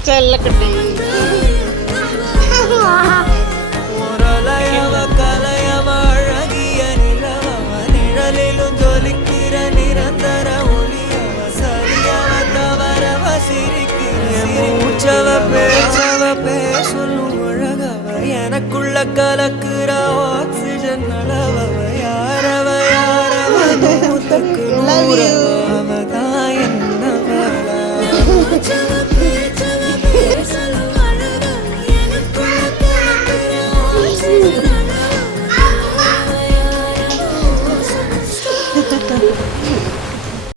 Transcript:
செல்லக்குட்டி முரளையவ கலையவ அழகிய நிலவவ நிழலிலும் ஜொலிக்கிற நிரந்தர ஒளியவ சரியவ தவறவ சிரிக்கிற மூச்சவ பேச்சவ பேசலும் அழகவ எனக்குள்ள கலக்குற ஆக்சிஜன் அளவவ